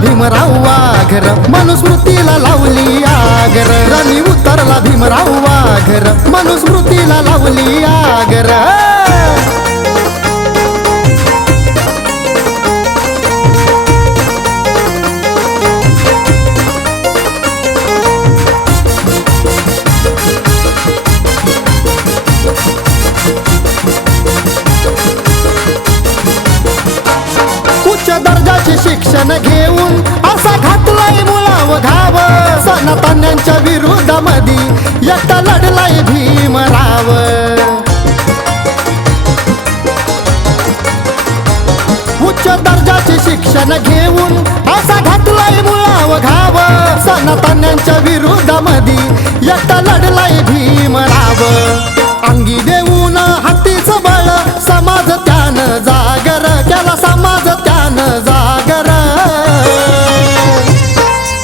भीमराव वाघर मनुस्मृतीला लावली आगर रणी उतरला भीमराव वाघर मनुस्मृतीला लावली आगर उच्च दर्जाचे शिक्षण घेऊन असा घातलाय मुळाव घाव सनातन्यांच्या विरोधामध्ये एकटा लढलाय भीमराव उच्च दर्जाचे शिक्षण घेऊन असा घातलाय मुळाव घाव सनातन्यांच्या विरोधामध्ये एकटा लढलाय भीमराव अंगी देऊन हत्तीचं बळ समाज त्यानं जागर केला समाज त्यानं जागर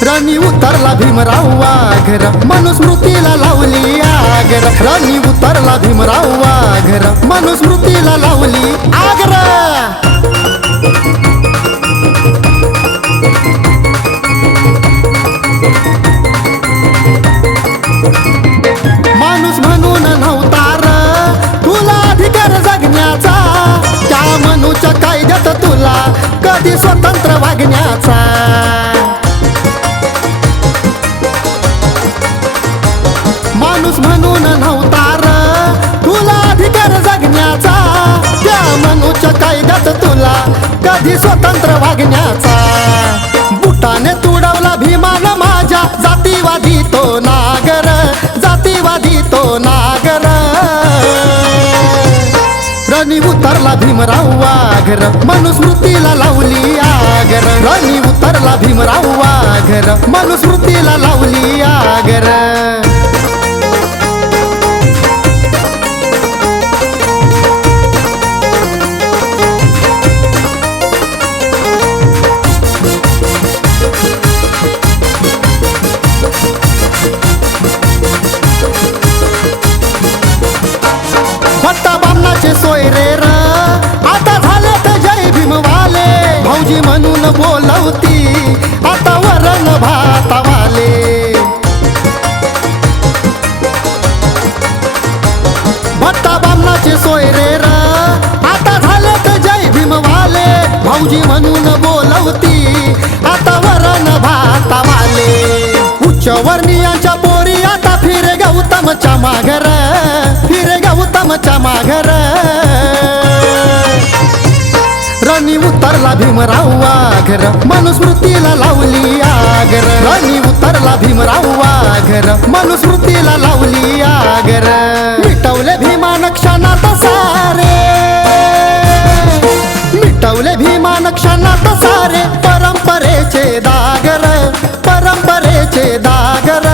रणी उतरला भीमराव वाघर मनुस्मृतीला लावली आगर रणी उतरला भीमराव वाघर मनुस्मृतीला लावली आगर माणूस म्हणून नव्हता तुला अधिकार जगण्याचा त्या मनूच्या कायद्यात तुला कधी स्वतंत्र वागण्याचा माणूस म्हणून नव्हता तुला अधिकार जगण्याचा त्या मनूच्या कायद्यात तुला कधी स्वतंत्र वागण्याचा बुटाने तुडवला भीमान माझ्या जातीवादी तो नागर जातीवादी तो नागर रणी उतरला भीमराव वाघर मनुस्मृतीला लावली आगर रणी उतरला भीमराव वाघर मनुस्मृतीला लावली आगर भट्टा बामणाचे सोयरे र आता झाले तर जय भीमवाले भाऊजी म्हणून बोलवती आता वरण भातावाले भट्टा बामणाचे सोयरे र आता झाले तर जय भीमवाले भाऊजी म्हणून बोलवती आता वरण भातावाले उच्च वर्णीयांच्या पोरी आता फिरे गौतमच्या माघर फिरे गौतमच्या माघर रणी उतरला भीमराव वाघर मनुस्मृतीला लावली आगर रणी उतरला भीमराव वाघर मनुस्मृतीला लावली आगर मिटवले भीमान क्षणात सारे मिटवले भीमान क्षणात सारे परंपरेचे दागर परंपरेचे दागर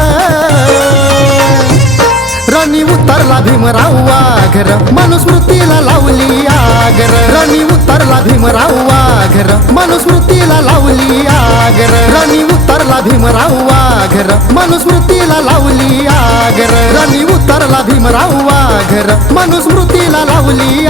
रणी उतरला भीमराव वाघर मनुस्मृतीला लावली आगर रणी उतरला भीमराव वाघर मनुस्मृतीला लावली आगर रणी उतरला भीमराव वाघर मनुस्मृतीला लावली आगर रणी उतरला भीमराव वाघर मनुस्मृतीला लावली